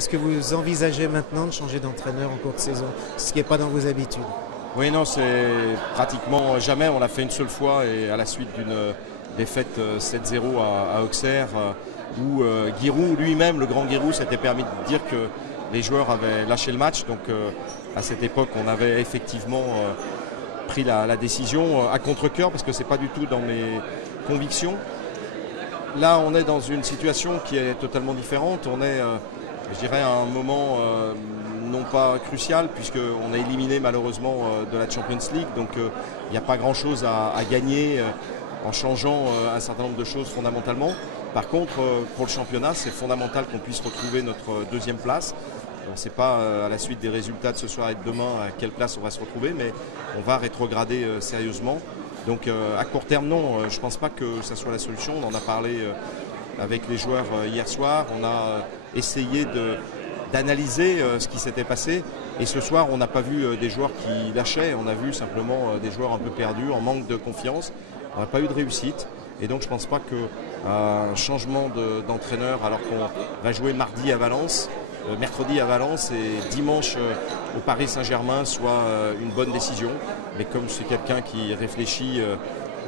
Est-ce que vous envisagez maintenant de changer d'entraîneur en cours de saison, ce qui n'est pas dans vos habitudes? Oui, non, c'est pratiquement jamais. On l'a fait une seule fois et à la suite d'une défaite 7-0 à Auxerre, où Giroud lui-même, le grand Giroud, s'était permis de dire que les joueurs avaient lâché le match. Donc à cette époque, on avait effectivement pris la décision à contre-cœur parce que ce n'est pas du tout dans mes convictions. Là, on est dans une situation qui est totalement différente. On est, je dirais, à un moment non pas crucial, puisqu'on est éliminé malheureusement de la Champions League. Donc il n'y a pas grand-chose à gagner en changeant un certain nombre de choses fondamentalement. Par contre, pour le championnat, c'est fondamental qu'on puisse retrouver notre deuxième place. On ne sait pas à la suite des résultats de ce soir et de demain à quelle place on va se retrouver, mais on va rétrograder sérieusement. Donc à court terme, non, je ne pense pas que ça soit la solution. On en a parlé avec les joueurs hier soir. On a essayé d'analyser ce qui s'était passé. Et ce soir, on n'a pas vu des joueurs qui lâchaient. On a vu simplement des joueurs un peu perdus, en manque de confiance. On n'a pas eu de réussite. Et donc je ne pense pas qu'un changement d'entraîneur, alors qu'on va jouer mardi à Valence, mercredi à Valence et dimanche au Paris Saint-Germain, soit une bonne décision. Mais comme c'est quelqu'un qui réfléchit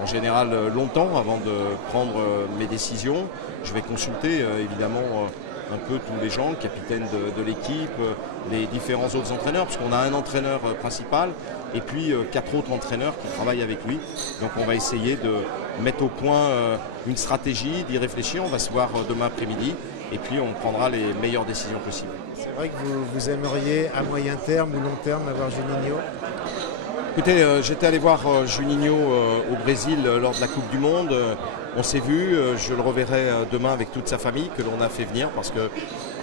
en général longtemps avant de prendre mes décisions, je vais consulter évidemment un peu tous les gens, le capitaine de l'équipe, les différents autres entraîneurs, parce qu'on a un entraîneur principal et puis 4 autres entraîneurs qui travaillent avec lui. Donc on va essayer de mettre au point une stratégie, d'y réfléchir. On va se voir demain après-midi et puis on prendra les meilleures décisions possibles. C'est vrai que vous aimeriez à moyen terme ou long terme avoir Juninho? Écoutez, j'étais allé voir Juninho au Brésil lors de la Coupe du Monde. On s'est vu, je le reverrai demain avec toute sa famille que l'on a fait venir parce que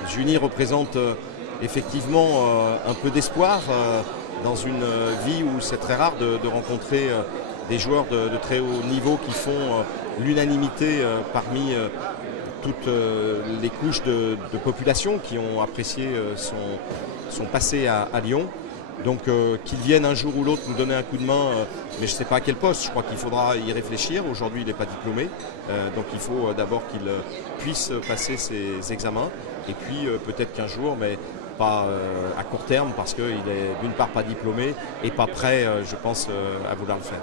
Juni représente effectivement un peu d'espoir dans une vie où c'est très rare de rencontrer des joueurs de très haut niveau qui font l'unanimité parmi toutes les couches de population qui ont apprécié son passé à Lyon. Donc qu'il vienne un jour ou l'autre nous donner un coup de main, mais je ne sais pas à quel poste, je crois qu'il faudra y réfléchir. Aujourd'hui il n'est pas diplômé, donc il faut d'abord qu'il puisse passer ses examens, et puis peut-être qu'un jour, mais pas à court terme, parce qu'il est d'une part pas diplômé et pas prêt, je pense, à vouloir le faire.